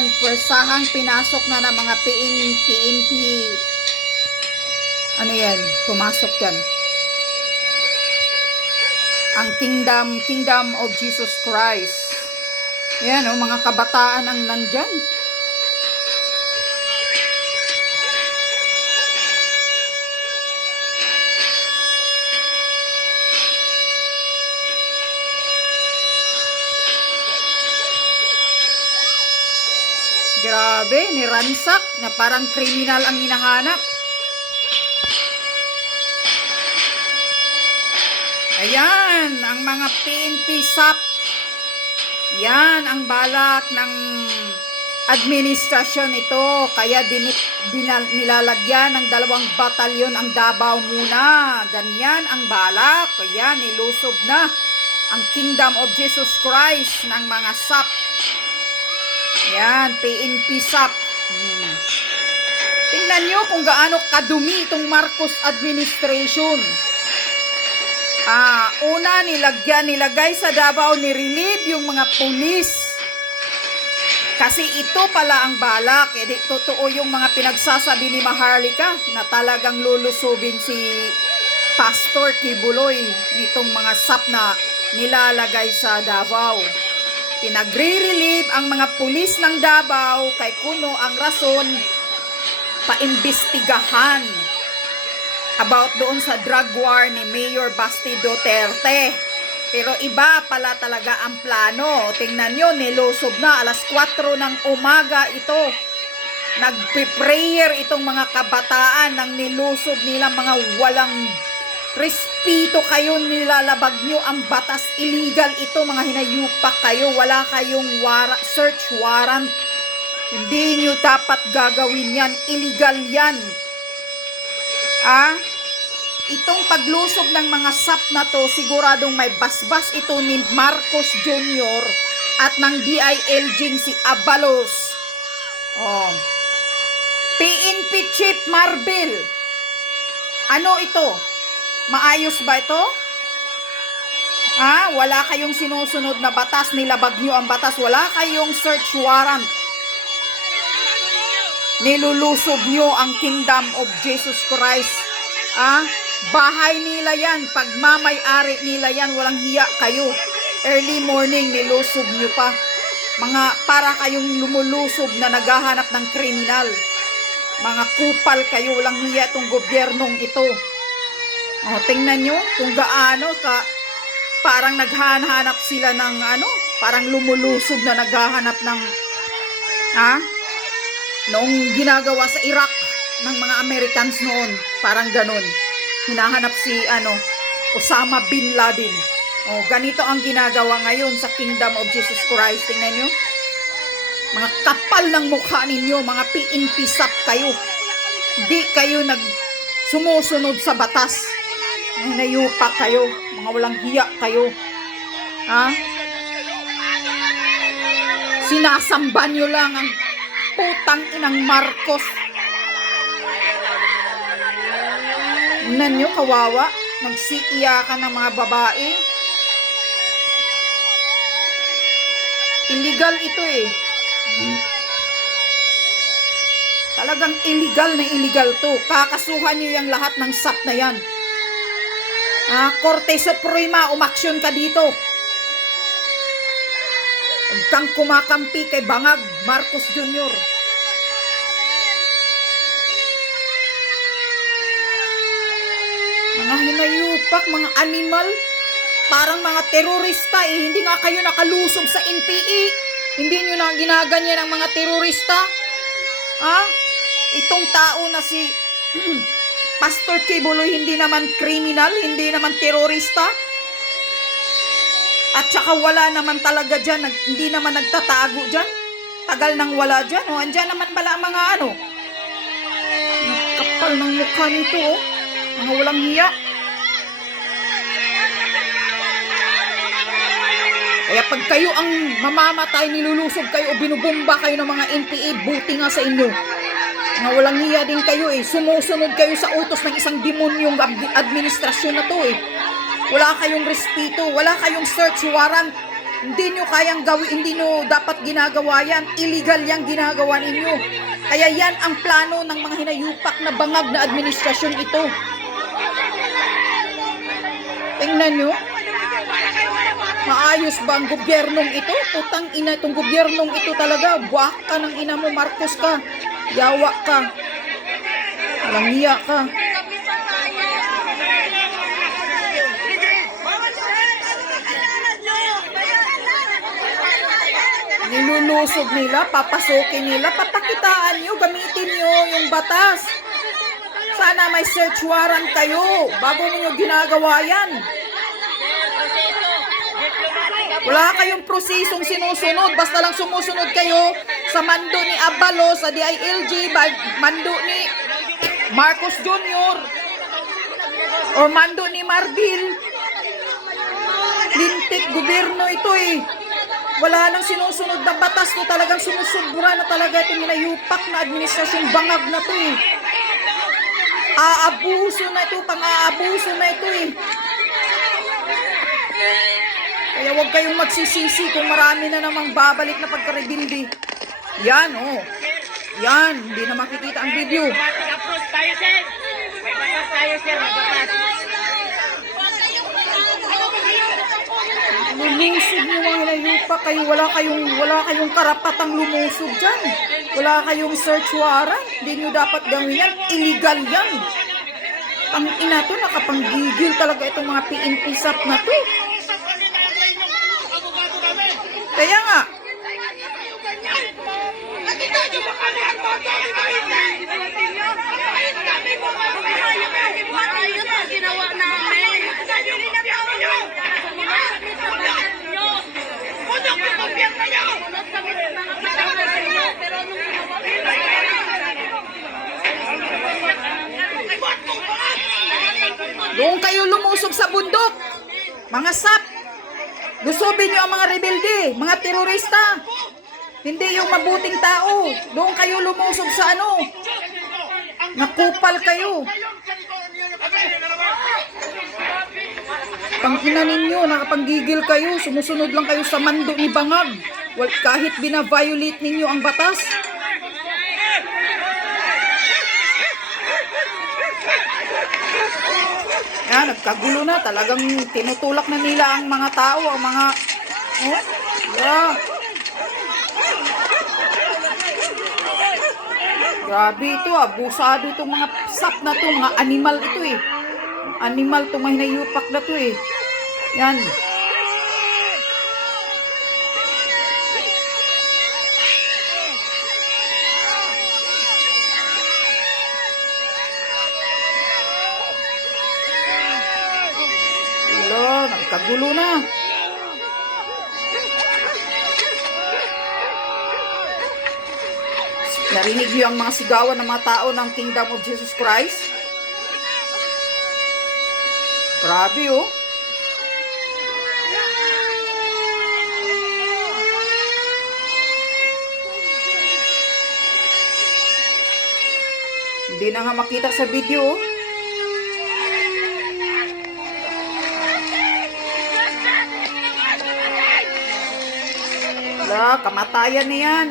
Ayan, persahang pinasok na ng mga PNP. Ano yan? Pumasok yan. Ang Kingdom of Jesus Christ. Ayan, mga kabataan ang nandyan. Grabe, niransak na parang kriminal ang hinahanap. Ayan, ang mga PNP SAP. Yan ang balak ng administrasyon ito. Kaya nilalagyan ng 2 batalyon ang Davao muna. Ganyan ang balak. Kaya nilusob na ang Kingdom of Jesus Christ ng mga SAP. Yan, PNP SAP. Tingnan nyo kung gaano kadumi itong Marcos administration. Una, nilagay sa Davao, nirelieve yung mga pulis. Kasi ito pala ang balak. Totoo yung mga pinagsasabi ni Maharlika na talagang lulusubin si Pastor Kibuloy nitong mga SAP na nilalagay sa Davao. Pinagre-relieve ang mga pulis ng Davao kay kuno ang rason paimbestigahan about doon sa drug war ni Mayor Basti Duterte. Pero iba pala talaga ang plano. Tingnan nyo, nilusob na. 4:00 ng umaga ito. Nagpe-prayer itong mga kabataan ng nilusob nila mga walang respeto kayo, nilalabag nyo ang batas. Illegal ito, mga hinayupak kayo. Wala kayong search warrant. Hindi nyo dapat gagawin yan. Illegal yan. Itong paglusob ng mga SAP na to, siguradong may basbas ito ni Marcos Jr. at ng DILG si Abalos. PNP Chief Marbil. Ano ito? Maayos ba ito? Wala kayong sinusunod na batas, nilabag nyo ang batas, wala kayong search warrant. Nilulusob nyo ang Kingdom of Jesus Christ. Bahay nila yan, pagmamay-ari nila yan, walang hiya kayo. Early morning, nilusob nyo pa. Mga para kayong lumulusob na naghahanap ng kriminal. Mga kupal kayo, walang hiya itong gobyernong ito. Tingnan nyo kung gaano parang naghahanap sila ng parang lumulusob na naghahanap ng noong ginagawa sa Iraq ng mga Americans noon, parang ganun. Hinahanap si Osama Bin Laden. Ganito ang ginagawa ngayon sa Kingdom of Jesus Christ. Tingnan nyo. Mga kapal ng mukha ninyo, mga PNP SAP kayo. Hindi kayo sumusunod sa batas. Hinayupak kayo, mga walang hiya kayo. Sinasamba nyo lang ang putang inang Marcos. Tingnan nyo, kawawa. Nagsiiyakan ng mga babae. Illegal ito Talagang illegal na illegal to. Kakasuhan nyo yung lahat ng SAP na yan. Korte Suprema, umaksyon ka dito. Huwag kang kumakampi kay Bangag Marcos Jr. Mga hinayupak, mga animal, parang mga terorista hindi nga kayo nakalusob sa NPA. Hindi nyo na ginaganyan ang mga terorista. Itong tao na si Pastor Kibuloy, hindi naman kriminal, hindi naman terorista. At saka wala naman talaga dyan, hindi naman nagtatago dyan. Tagal nang wala dyan. Andyan naman pala mga kapal ng mukha nito, mga walang hiya. Kaya pag kayo ang mamamatay, nilulusob kayo o binubomba kayo ng mga NPA, buti nga sa inyo. Mga walang hiya din kayo Sumusunod kayo sa utos ng isang demonyong administrasyon na to Wala kayong respeto, wala kayong search warrant. Hindi nyo kayang gawin, hindi nyo dapat ginagawa yan. Illegal yang ginagawa ninyo. Kaya yan ang plano ng mga hinayupak na bangag na administrasyon ito. Tingnan nyo. Maayos ba ang gobyernong ito? Putang ina itong gobyernong ito talaga. Buwak ka ng ina mo, Marcos ka. Yawa ka. Langya ka. Nilulusog nila, papasokin nila, papakitaan nyo, gamitin nyo yung batas. Sana may search warrant kayo bago nyo ginagawa yan. Wala kayong prosesong sinusunod, basta lang sumusunod kayo sa mando ni Abalo, sa DILG, mando ni Marcos Jr. o mando ni Marbil. Lintik gobyerno ito eh. Wala nang sinusunod na batas to, talagang sinusubra na talaga itong hinayupak na administrasyon bangag na to eh. Aabuso na ito, pang-aabuso na ito eh. Kaya huwag kayong magsisisi kung marami na namang babalik na pagkarebildi. Yan oh. Yan, hindi na makikita ang video. Lumusog nyo mga hinayupak kayo. Wala kayong karapatang lumusog dyan. Wala kayong search warrant. Hindi nyo dapat gawin yan. Illegal yan. Ang ina to, nakapanggigil talaga itong mga PNP SAP na to. Kaya nga. Ginawa namin. Doon kayo lumusog sa bundok. Mga SAP. Lusobin nyo ang mga rebelde, mga terorista. Hindi yung mabuting tao. Doon kayo lumusog sa ano. Nakupal kayo. Pangina ninyo, nakapanggigil kayo. Sumusunod lang kayo sa mando ni Bangag. Kahit bina-violate ninyo ang batas. Yan, nagkagulo na. Talagang tinutulak na nila ang mga tao, ang mga... Oh, yeah. Grabe ito, abusado itong mga SAP na to, mga animal ito eh. Animal itong mga hinayupak na to eh. Yan. Wala, nagkagulo na. Narinig niyo ang mga sigawan ng mga tao ng Kingdom of Jesus Christ? Grabe oh. Hindi na nga makita sa video oh. Wala, kamatayan na yan.